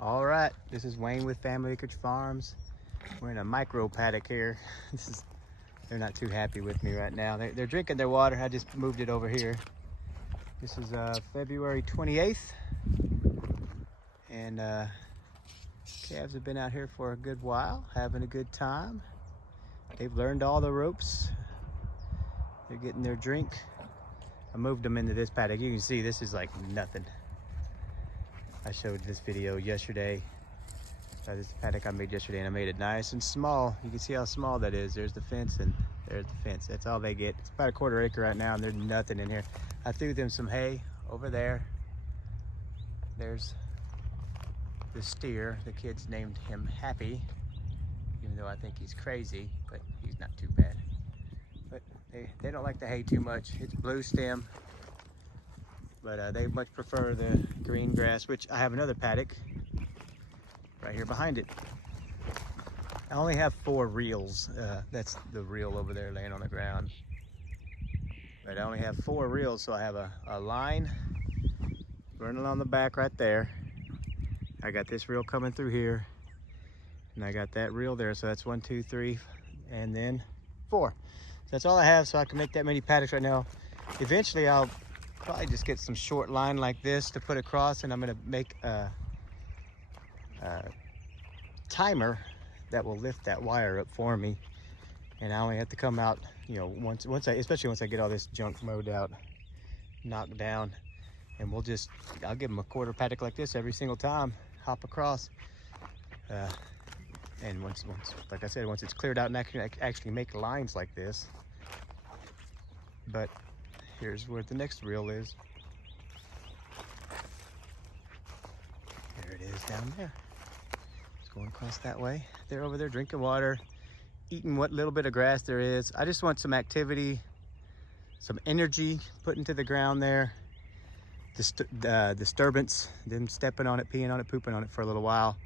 All right, this is Wayne with Family Acreage Farms. We're in a micro paddock here. They're not too happy with me right now. They're drinking their water. I just moved it over here. This is February 28th. And calves have been out here for a good while, having a good time. They've learned all the ropes. They're getting their drink. I moved them into this paddock. You can see this is like nothing. I showed this video yesterday. This paddock I made yesterday, and I made it nice and small. You can see how small that is. There's the fence, and there's the fence. That's all they get. It's about a quarter acre right now, and there's nothing in here. I threw them some hay over there. There's the steer. The kids named him Happy, even though I think he's crazy, but he's not too bad. But they don't like the hay too much. It's blue stem. But they much prefer the green grass, which I have another paddock right here behind it. I only have 4 reels. That's the reel over there laying on the ground. But I only have 4 reels, so I have a line running on the back right there. I got this reel coming through here, and I got that reel there. So that's 1, 2, 3, and then 4. So that's all I have, so I can make that many paddocks right now. Eventually, I'll probably just get some short line like this to put across, and I'm going to make a timer that will lift that wire up for me. And I only have to come out, you know, especially once I get all this junk mowed out, knocked down, and I'll give them a quarter paddock like this every single time, hop across. And once, like I said, once it's cleared out and I can actually make lines like this. But here's where the next reel is. There it is down there. It's going across that way. They're over there drinking water, eating what little bit of grass there is. I just want some activity, some energy put into the ground there. Disturbance, them stepping on it, peeing on it, pooping on it for a little while.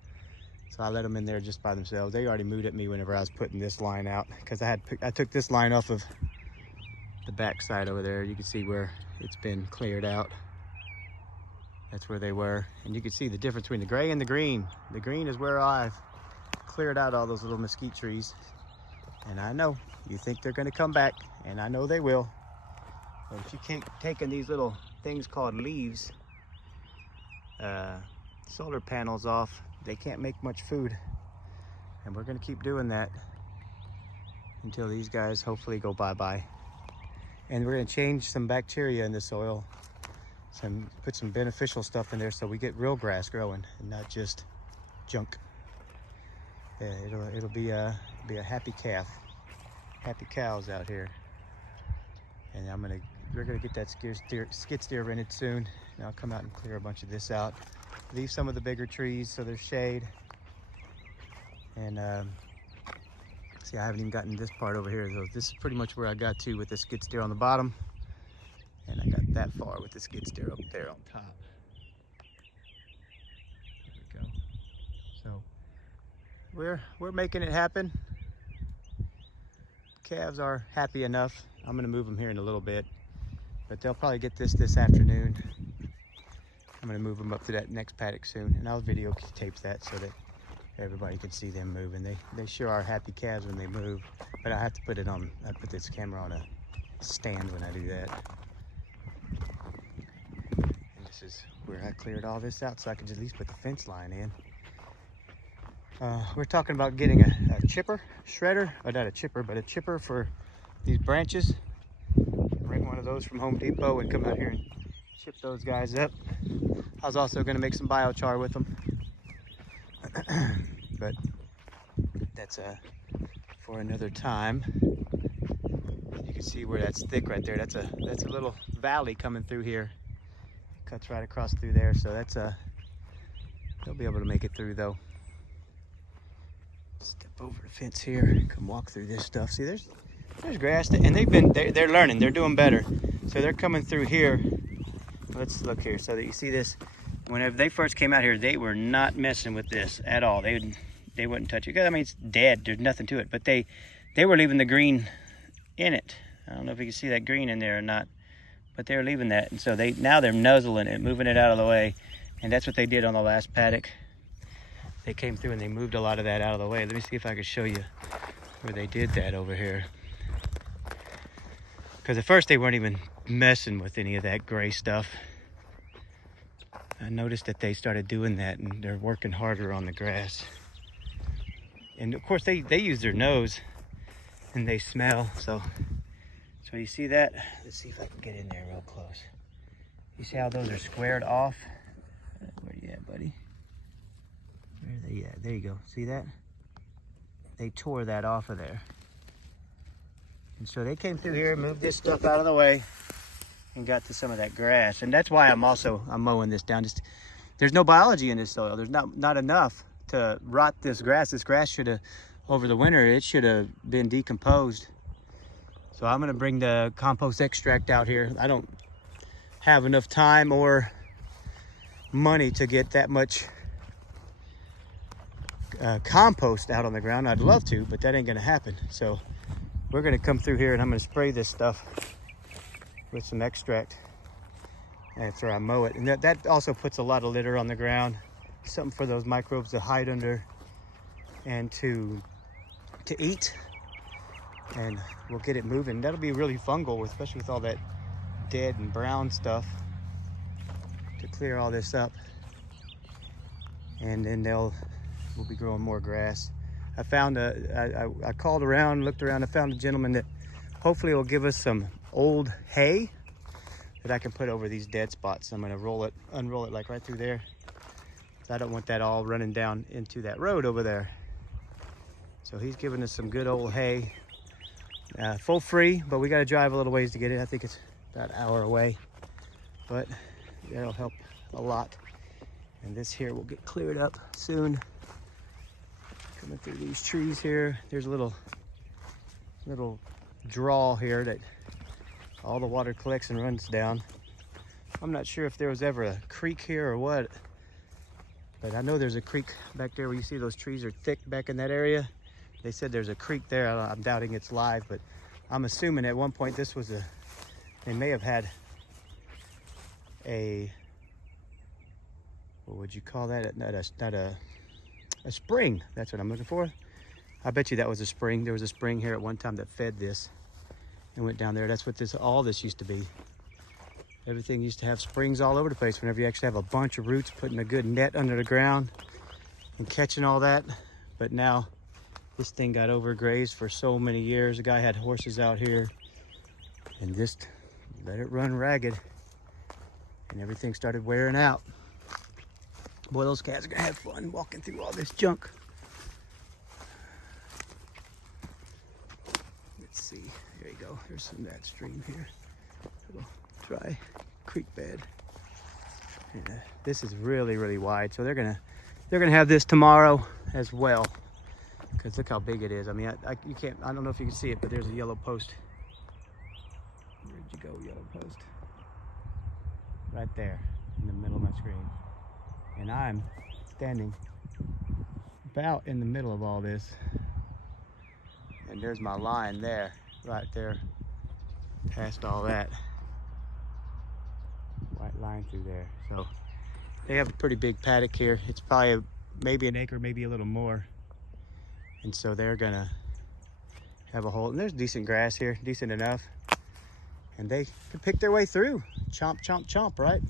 So I let them in there just by themselves. They already mooed at me whenever I was putting this line out, because I took this line off of the back side over there. You can see where it's been cleared out. That's where they were. And you can see the difference between the gray and the green. The green is where I've cleared out all those little mesquite trees. And I know you think they're gonna come back, and I know they will. But if you keep taking these little things called leaves, solar panels off, they can't make much food. And we're gonna keep doing that until these guys hopefully go bye-bye. And we're gonna change some bacteria in the soil, put some beneficial stuff in there so we get real grass growing and not just junk. Yeah, it'll be a happy calf, happy cows out here. And we're gonna get that skid steer rented soon, and I'll come out and clear a bunch of this out, leave some of the bigger trees so there's shade. And see, I haven't even gotten this part over here, though. This is pretty much where I got to with the skid steer on the bottom, and I got that far with the skid steer up there on top. There we go. So we're making it happen. Calves are happy enough. I'm gonna move them here in a little bit, but they'll probably get this afternoon. I'm gonna move them up to that next paddock soon, and I'll videotape that so that everybody can see them moving. They sure are happy calves when they move, but I have to put this camera on a stand when I do that. And this is where I cleared all this out so I could at least put the fence line in. We're talking about getting a chipper, shredder, or not a chipper, but a chipper for these branches. Bring one of those from Home Depot and come out here and chip those guys up. I was also gonna make some biochar with them. But that's for another time. You can see where that's thick right there. That's a little valley coming through here. Cuts right across through there, so they'll be able to make it through though. Step over the fence here, come walk through this stuff. See, there's grass, and they're learning, they're doing better. So they're coming through here. Let's look here so that you see this. Whenever they first came out here, they were not messing with this at all. They wouldn't touch it. I mean, it's dead. There's nothing to it. But they were leaving the green in it. I don't know if you can see that green in there or not, but they're leaving that. And so now they're nuzzling it, moving it out of the way. And that's what they did on the last paddock. they came through and they moved a lot of that out of the way. Let me see if I can show you where they did that over here. Because at first they weren't even messing with any of that gray stuff. I noticed that they started doing that and they're working harder on the grass. And of course they use their nose and they smell. So you see that? Let's see if I can get in there real close. You see how those are squared off? Where you at, buddy? Where are they at? There you go. See that? They tore that off of there. And so they came through here, moved this stuff out of the way, and got to some of that grass. And that's why I'm mowing this down. Just, there's no biology in this soil. There's not enough to rot this grass. This grass should have, over the winter, it should have been decomposed. So I'm gonna bring the compost extract out here. I don't have enough time or money to get that much compost out on the ground. I'd love to, but that ain't gonna happen. So we're gonna come through here and I'm gonna spray this stuff with some extract after I mow it. And that also puts a lot of litter on the ground, something for those microbes to hide under and to eat. And we'll get it moving. That'll be really fungal, especially with all that dead and brown stuff, to clear all this up. And then we'll be growing more grass. I found I called around, looked around, I found a gentleman that hopefully will give us some old hay that I can put over these dead spots. I'm gonna unroll it like right through there. So I don't want that all running down into that road over there. So he's giving us some good old hay. Full free, but we got to drive a little ways to get it. I think it's about an hour away, but that'll help a lot. And this here will get cleared up soon. Coming through these trees here, there's a little draw here that all the water collects and runs down. I'm not sure if there was ever a creek here or what, but I know there's a creek back there where you see those trees are thick back in that area. They said there's a creek there. I'm doubting it's live, but I'm assuming at one point this was they may have had a, what would you call that? Not a spring. That's what I'm looking for. I bet you that was a spring. There was a spring here at one time that fed this and went down there. That's what all this used to be. Everything used to have springs all over the place whenever you actually have a bunch of roots, putting a good net under the ground and catching all that. But now, this thing got overgrazed for so many years. A guy had horses out here and just let it run ragged, and everything started wearing out. Boy, those cats are gonna have fun walking through all this junk. Let's see, there you go. There's some of that stream here. Little dry creek bed. And, this is really, really wide. So they're gonna have this tomorrow as well. Because look how big it is. I mean, you can't, I don't know if you can see it, but there's a yellow post. Where'd you go, yellow post? Right there in the middle of my screen. And I'm standing about in the middle of all this. And there's my line there, right there, past all that. White line through there. So they have a pretty big paddock here. It's probably maybe an acre, maybe a little more. And so they're gonna have a whole, and there's decent grass here, decent enough. And they can pick their way through. Chomp, chomp, chomp, right?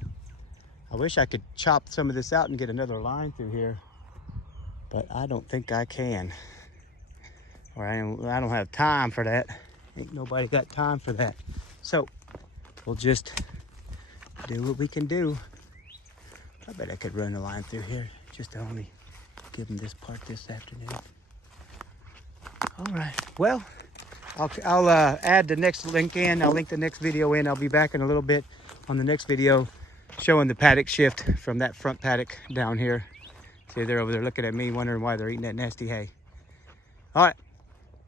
I wish I could chop some of this out and get another line through here, but I don't think I can. Or I don't have time for that. Ain't nobody got time for that. So we'll just do what we can do. I bet I could run a line through here just to only give them this part this afternoon. All right, well, I'll add the next link in. I'll link the next video in. I'll be back in a little bit on the next video showing the paddock shift from that front paddock down here. See, they're over there looking at me, wondering why they're eating that nasty hay. All right,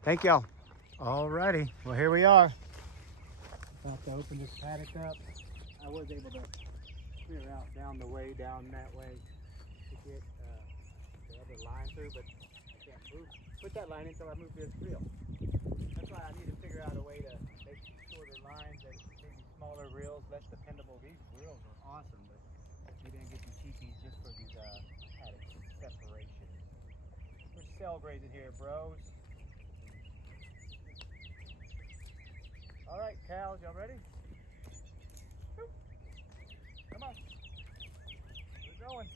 thank y'all. All righty, well, here we are. About to open this paddock up. I was able to clear out down the way, down that way to get the other line through, but I can't put that line until I move this reel. That's why I need to figure out a way to make shorter lines and maybe smaller reels, less dependable. These reels are awesome, but maybe I can get some cheapies just for these paddock separation. tail grazing here, bros. All right, cows, y'all ready? Woo. Come on. We're going.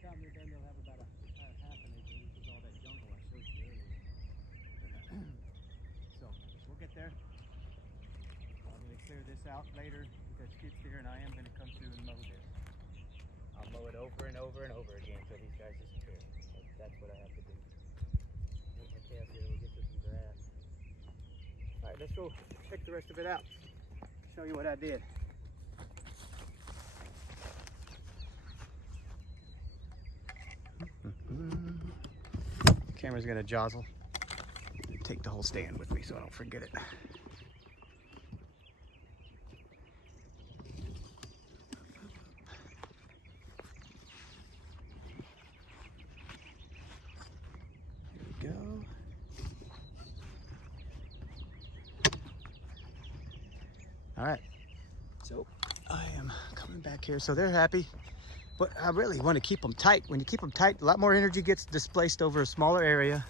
Time they're done, they'll have about half an acre, which is all that jungle I showed you earlier. So we'll get there. I'm going to clear this out later with that skid steer, and I am going to come through and mow this. I'll mow it over and over and over again until these guys disappear. That's what I have to do. Get my calf here, we'll get to some grass. All right, let's go check the rest of it out. Show you what I did. Camera's gonna jostle. Take the whole stand with me so I don't forget it. Here we go. All right, so I am coming back here. So they're happy. But I really want to keep them tight. When you keep them tight, a lot more energy gets displaced over a smaller area.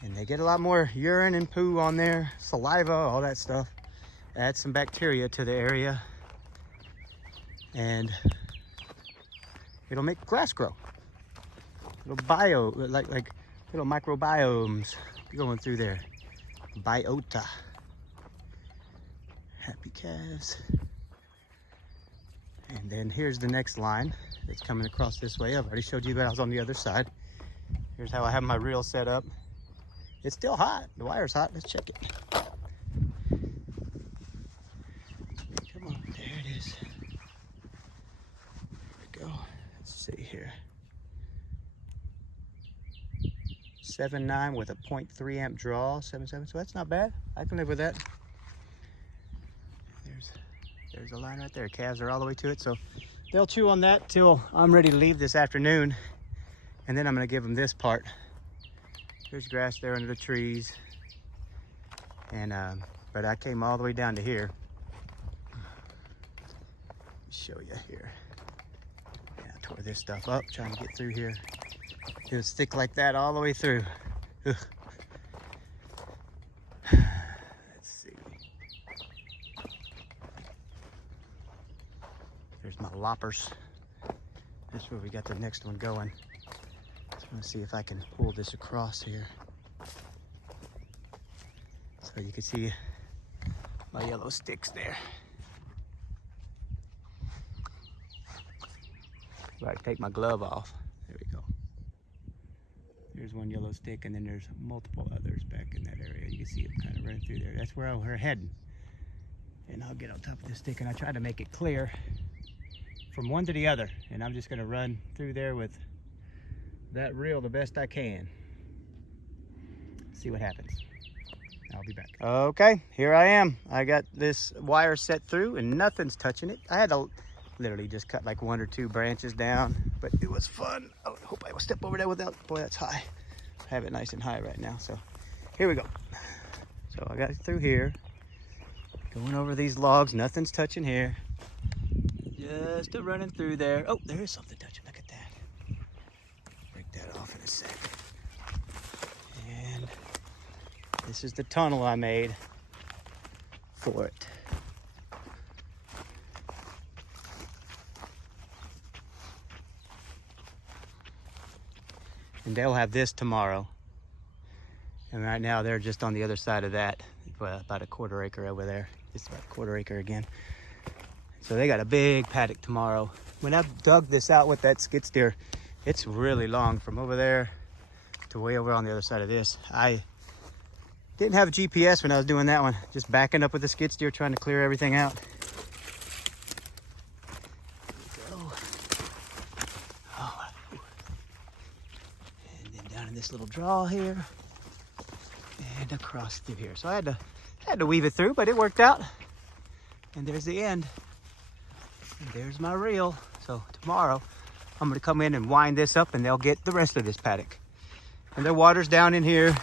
And they get a lot more urine and poo on there, saliva, all that stuff. Add some bacteria to the area. And it'll make grass grow. Little like little microbiomes going through there. Biota. Happy calves. And then here's the next line that's coming across this way. I've already showed you that I was on the other side. Here's how I have my reel set up. It's still hot. The wire's hot. Let's check it. Come on. There it is. There we go. Let's see here. 7.9 with a 0.3 amp draw. 7.7. So that's not bad. I can live with that. There's a line right there. Calves are all the way to it, so they'll chew on that till I'm ready to leave this afternoon, and then I'm going to give them this part. There's grass there under the trees, and but I came all the way down to here. Let me show you here. Yeah, I tore this stuff up trying to get through here. It was thick like that all the way through. Ugh. There's my loppers. That's where we got the next one going. So I'm gonna see if I can pull this across here. So you can see my yellow sticks there. Right, take my glove off. There we go. There's one yellow stick, and then there's multiple others back in that area. You can see them kind of running through there. That's where we're heading. And I'll get on top of this stick, and I try to make it clear from one to the other, and I'm just going to run through there with that reel the best I can. See what happens. I'll be back. Okay, here I am. I got this wire set through and nothing's touching it. I had to literally just cut like 1 or 2 branches down, but it was fun. Oh, I hope I will step over that without, boy, that's high. I have it nice and high right now, so here we go. So I got it through here, going over these logs, nothing's touching here. Just running through there. Oh, there is something touching. Look at that. Break that off in a sec. And this is the tunnel I made for it. And they'll have this tomorrow. And right now they're just on the other side of that. Well, about a 1/4 acre over there. Just about a 1/4 acre again. So they got a big paddock tomorrow. When I dug this out with that skid steer, it's really long from over there to way over on the other side of this. I didn't have a GPS when I was doing that one. Just backing up with the skid steer, trying to clear everything out. Oh. And then down in this little draw here, and across through here. So I had to weave it through, but it worked out. And there's the end. And there's my reel. So tomorrow I'm gonna come in and wind this up and they'll get the rest of this paddock. And their water's down in here.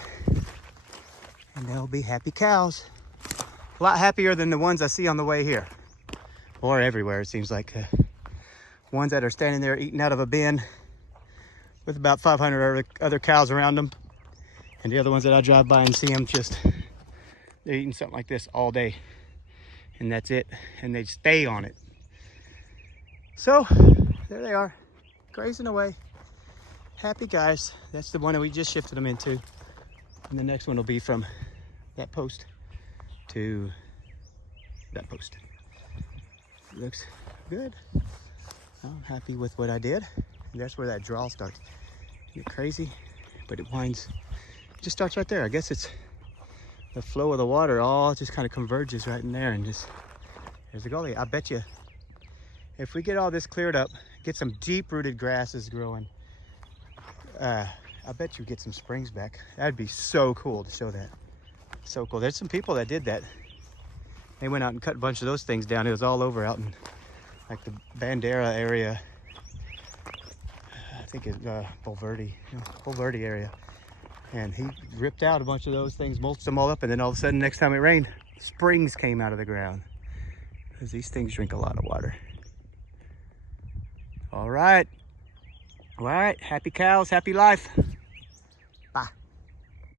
And they'll be happy cows. A lot happier than the ones I see on the way here. Or everywhere, it seems like. Ones that are standing there eating out of a bin with about 500 other cows around them. And the other ones that I drive by and see them just, they're eating something like this all day. And that's it. And they stay on it. So, there they are, grazing away. Happy guys. That's the one that we just shifted them into. And the next one will be from that post to that post. Looks good. I'm happy with what I did. And that's where that draw starts. Get crazy, but it winds, it just starts right there. I guess it's the flow of the water all just kind of converges right in there and just, there's the gully. I bet you if we get all this cleared up, get some deep-rooted grasses growing, I bet you get some springs back. That'd be so cool to show that. So cool. There's some people that did that. They went out and cut a bunch of those things down. It was all over out in like the Bandera area. I think it's Bulverde area. And he ripped out a bunch of those things, mulched them all up, and then all of a sudden, next time it rained, springs came out of the ground. Because these things drink a lot of water. All right. Happy cows, happy life.